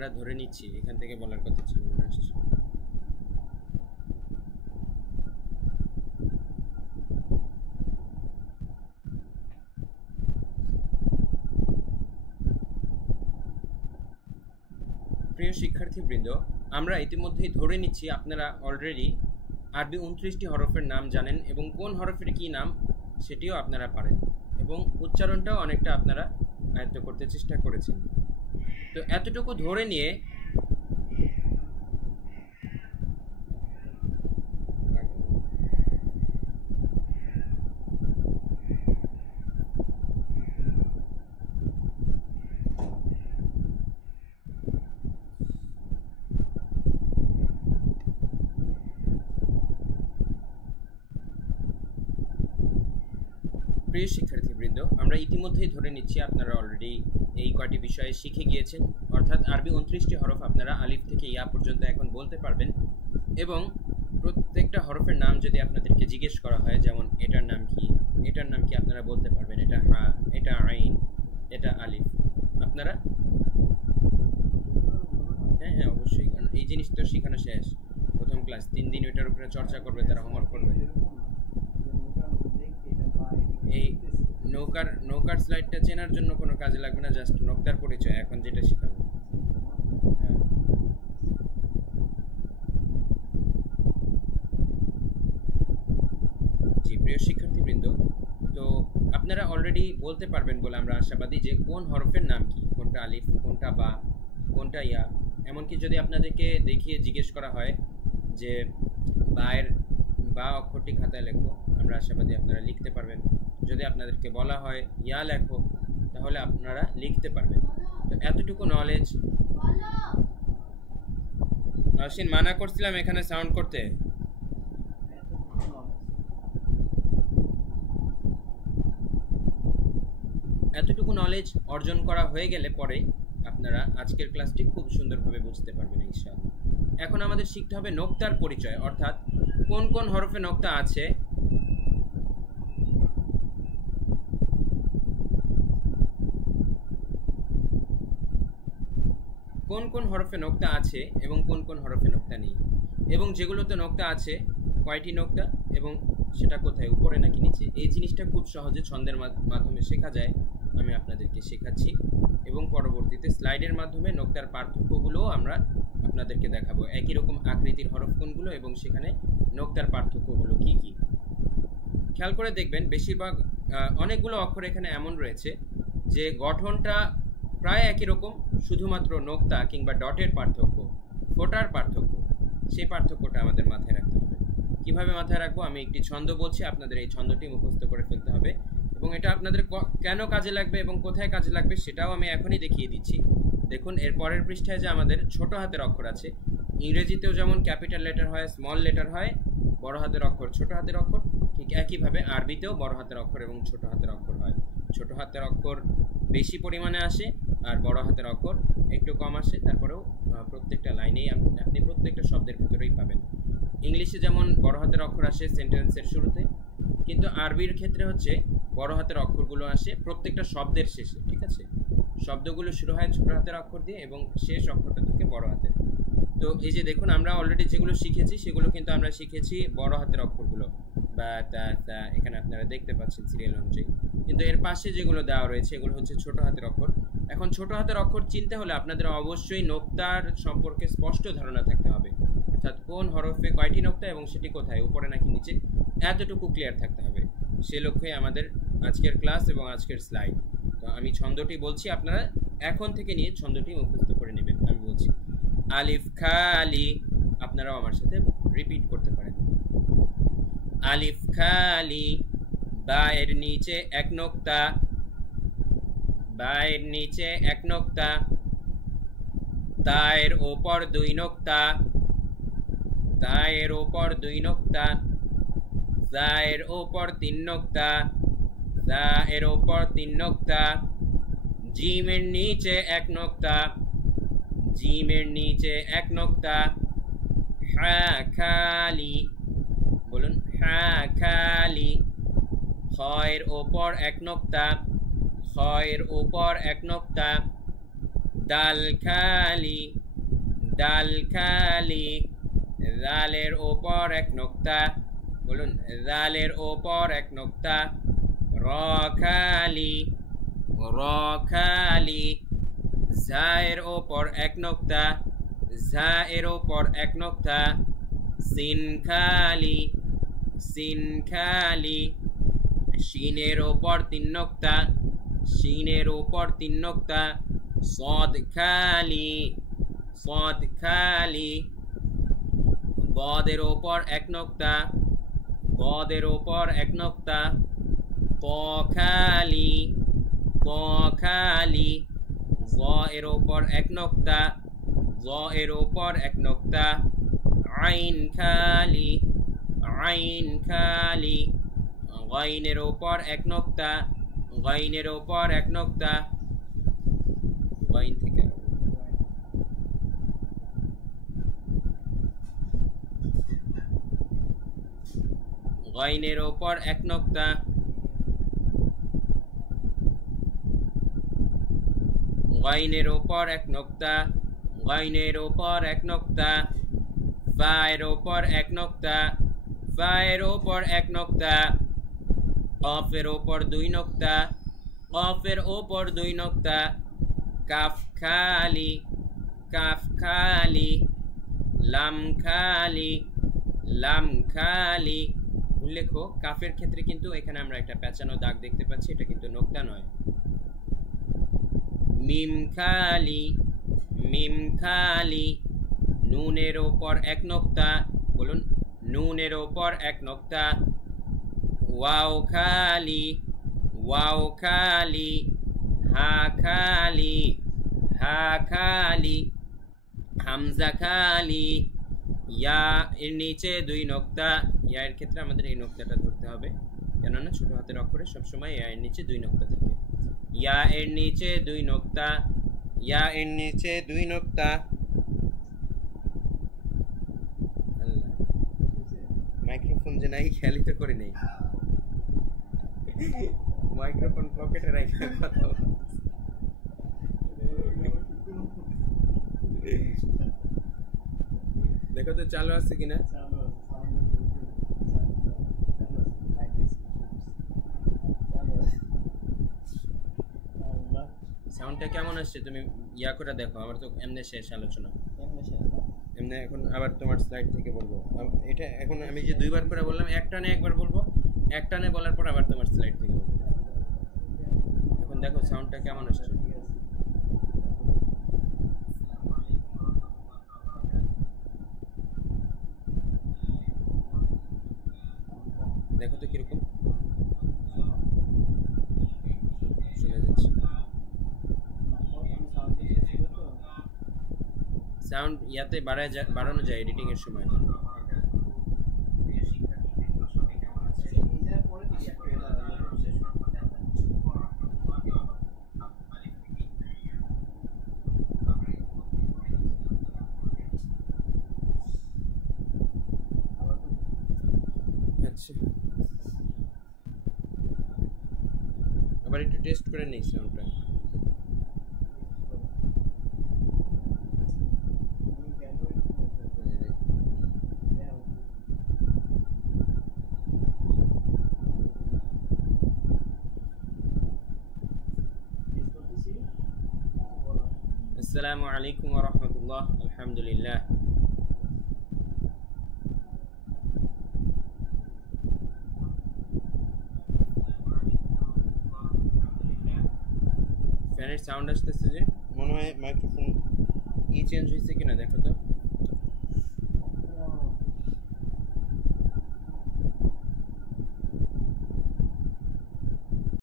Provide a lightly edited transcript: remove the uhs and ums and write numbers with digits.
আমরা ধরে নিচ্ছি এখান থেকে বলার কথা ছিল মনে আসছে। প্রিয় শিক্ষার্থীবৃন্দ, আমরা ইতিমধ্যেই ধরে নিচ্ছি আপনারা অলরেডি আরবি 29টি হরফের নাম জানেন এবং কোন হরফের কি নাম সেটিও আপনারা পারেন এবং উচ্চারণটাও অনেকটা আপনারা আয়ত্ত করতে চেষ্টা করেছেন। তো এতটুকু ধরে নিয়ে প্রিয় শিক্ষার্থীবৃন্দ, আমরা ইতিমধ্যেই ধরে নিচ্ছি আপনারা অলরেডি এই কয়টি বিষয়ে শিখে গিয়েছেন, অর্থাৎ আরবি 29টি হরফ আপনারা আলিফ থেকে ইয়া পর্যন্ত এখন বলতে পারবেন এবং প্রত্যেকটা হরফের নাম যদি আপনাদেরকে জিজ্ঞেস করা হয়, যেমন এটার নাম কি, এটার নাম কি, আপনারা বলতে পারবেন এটা হা, এটা আইন, এটা আলিফ। আপনারা হ্যাঁ হ্যাঁ অবশ্যই, কারণ এই জিনিস তো শেখানো শেষ, প্রথম ক্লাস 3 দিন ওইটার উপরে চর্চা করবে, তারা হোমওয়ার্ক করবে। এই নৌকার স্লাইডটা চেনার জন্য কোনো কাজে লাগবে না, জাস্ট নকতার পরিচয় এখন যেটা শেখাবো। জি প্রিয় শিক্ষার্থীবৃন্দ, তো আপনারা অলরেডি বলতে পারবেন বলে আমরা আশাবাদী যে কোন হরফের নাম কি, কোনটা আলিফ, কোনটা বা, কোনটা ইয়া। এমনকি যদি আপনাদেরকে দেখিয়ে জিজ্ঞেস করা হয় যে বায়ের বা অক্ষরটি খাতায় লেখো, আমরা আশাবাদী আপনারা লিখতে পারবেন। যদি আপনাদেরকে বলা হয় ইয়া লেখো, তাহলে আপনারা লিখতে পারবেন। তো এতটুকু নলেজ। নওশিন, মানা করছিলাম এখানে সাউন্ড করতে। এতটুকু নলেজ অর্জন করা হয়ে গেলে পরে আপনারা আজকের ক্লাসটি খুব সুন্দরভাবে বুঝতে পারবেন ইনশাআল্লাহ। এখন আমাদের শিখতে হবে নক্তার পরিচয়, অর্থাৎ কোন কোন হরফে নক্তা আছে, কোন কোন হরফে নক্তা আছে এবং কোন কোন হরফে নক্তা নেই, এবং যেগুলোতে নক্তা আছে কয়টি নক্তা এবং সেটা কোথায়, উপরে নাকি নিচে। এই জিনিসটা খুব সহজে ছন্দের মাধ্যমে শেখা যায়, আমি আপনাদেরকে শেখাচ্ছি এবং পরবর্তীতে স্লাইডের মাধ্যমে নক্তার পার্থক্যগুলোও আমরা আপনাদেরকে দেখাবো, একই রকম আকৃতির হরফ কোনগুলো এবং সেখানে নক্তার পার্থক্যগুলো কি কি। খেয়াল করে দেখবেন বেশিরভাগ অনেকগুলো অক্ষর এখানে এমন রয়েছে যে গঠনটা প্রায় একই রকম, শুধুমাত্র নোক্তা কিংবা ডটের পার্থক্য, ফোটার পার্থক্য, সেই পার্থক্যটা আমাদের মাথায় রাখতে হবে। কিভাবে মাথায় রাখবো, আমি একটি ছন্দ বলছি, আপনাদের এই ছন্দটি মুখস্থ করে ফেলতে হবে এবং এটা আপনাদের কেন কাজে লাগবে এবং কোথায় কাজে লাগবে সেটাও আমি এখনই দেখিয়ে দিচ্ছি। দেখুন এর পরের পৃষ্ঠায় যে আমাদের ছোট হাতের অক্ষর আছে, ইংরেজিতেও যেমন ক্যাপিটাল লেটার হয়, স্মল লেটার হয়, বড় হাতের অক্ষর, ছোট হাতের অক্ষর, ঠিক একইভাবে আরবিতেও বড় হাতের অক্ষর এবং ছোট হাতের অক্ষর হয়। ছোট হাতের অক্ষর বেশি পরিমাণে আসে আর বড় হাতের অক্ষর একটু কম আসে, তারপরেও প্রত্যেকটা লাইনেই আপনি প্রত্যেকটা শব্দের ভিতরেই পাবেন। ইংলিশে যেমন বড় হাতের অক্ষর আসে সেন্টেন্সের শুরুতে, কিন্তু আরবির ক্ষেত্রে হচ্ছে বড় হাতের অক্ষরগুলো আসে প্রত্যেকটা শব্দের শেষে, ঠিক আছে। শব্দগুলো শুরু হয় ছোট হাতের অক্ষর দিয়ে এবং শেষ অক্ষরটা থেকে বড় হাতের। তো এই যে দেখুন আমরা অলরেডি যেগুলো শিখেছি সেগুলো কিন্তু আমরা শিখেছি বড় হাতের অক্ষরগুলো, বা তা তা, এখানে আপনারা দেখতে পাচ্ছেন সিরিয়াল অনুযায়ী, কিন্তু এর পাশে যেগুলো দেওয়া রয়েছে এগুলো হচ্ছে ছোট হাতের অক্ষর। এখন ছোট হাতের অক্ষর চিনতে হলে আপনাদের অবশ্যই নোক্তার সম্পর্কে স্পষ্ট ধারণা থাকতে হবে, অর্থাৎ কোন হরফে কয়টি নোক্তা এবং সেটি কোথায়, উপরে নাকি নিচে, এতটুকু ক্লিয়ার থাকতে হবে। সে লক্ষ্যে আমাদের আজকের ক্লাস এবং আজকের স্লাইড। তো আমি ছন্দটি বলছি, আপনারা এখন থেকে নিয়ে ছন্দটি মুখস্থ করে নেবেন। আমি বলছি আলিফ খালি, আপনারাও আমার সাথে রিপিট করতে পারেন। আলিফ খালি, বা এর নিচে এক নোক্তা, বা এর নিচে এক নোক্তা, তা এর ওপর দুই নোক্তা, তা এর ওপর দুই নোক্তা, যা এর ওপর তিন নোক্তা, যা এর ওপর তিন নোক্তা, জিমের নিচে এক নোক্তা, জিমের নিচে এক নোক্তা, হা খালি, বলুন হা খালি, খয়ের ওপর এক নোক্তা, খয়ের ওপর এক নোক্তা, দাল খালি, দাল খালি, দালের ওপর এক নোক্তা, বলুন দালের ওপর এক নোক্তা, র খালি, র খালি, ঝায়ের ওপর এক নোক্তা, ঝা এর ওপর এক নোক্তা, সিন খালি, সিন খালি, শিনের ওপর তিন নোক্তা, শিনের ওপর তিন নোক্তা, সদ খালি, সদ খালি, বদের ওপর এক নোক্তা, বদের ওপর এক নোক্তা, ত খালি, ত খালি, জ এর ওপর এক নোক্তা, জ এর ওপর এক নোক্তা, আইন খালি, আইন খালি, গাইনের ওপর এক নোক্তা, গাইনের ওপর এক নোক্তা, গাইন থেকে গাইনের ওপর এক নোক্তা, গাইনের ওপর এক নোক্তা, গাইনের ওপর এক নোক্তা, ফায়ের ওপর এক নোক্তা, ফায়ের ওপর এক নোক্তা, কফের ওপর দুই নোক্তা, কফের ওপর দুই নোক্তা, কাফ খালি, কাফ খালি, লাম খালি, লাম খালি। উল্লেখ্য কাফের ক্ষেত্রে কিন্তু এখানে আমরা একটা পেঁচানো দাগ দেখতে পাচ্ছি, এটা কিন্তু নোক্তা নয়। মিম খালি, মিম খালি, নুনের ওপর এক নোক্তা, বলুন নুনের ওপর এক নোক্তা, ওয়াও খালি, ওয়াও খালি, হা খালি, হা খালি, হামজা খালি, ইয়া এর নিচে দুই নোক্তা, ইয়া এর ক্ষেত্রে আমাদের এই নোক্তাটা ধরতে হবে, কেননা ছোট হাতের অক্ষরে সবসময় ইয়া এর নিচে দুই নোক্তা থাকে। ইয়া এর নিচে দুই নোক্তা, ইয়া এর নিচে দুই নোক্তা, মাইক্রোফোন যে নাই খেয়ালই তো করে নেই, মাইক্রোফোন পকেটে রাখা কথা। দেখো তো চালু আছে কিনা। সাউন্ডটা কেমন আসছে তুমি ইয়া করে দেখো, আমার তো এমনি শেষ আলোচনা, এমনি এখন আবার তোমার স্লাইড থেকে বলবো। এটা এখন আমি যে দুইবার করে বললাম, একটানে একবার বলবো, একটানে বলার পর আবার তোমার স্লাইড থেকে বলবো। এখন দেখো সাউন্ডটা কেমন আসছে। দেখো তো কিরকম শোনা যাচ্ছে। সাউন্ড ইয়াতে বাড়ানো যায় এডিটিং এর সময়। আচ্ছা আবার একটু টেস্ট করে নেই সাউন্ডটা। আসসালামু আলাইকুম ওয়া রাহমাতুল্লাহ। আলহামদুলিল্লাহ। ফ্যানের সাউন্ড আসতেছে যে, মনে হয় মাইক্রোফোন চেঞ্জ হয়েছে কিনা দেখো তো।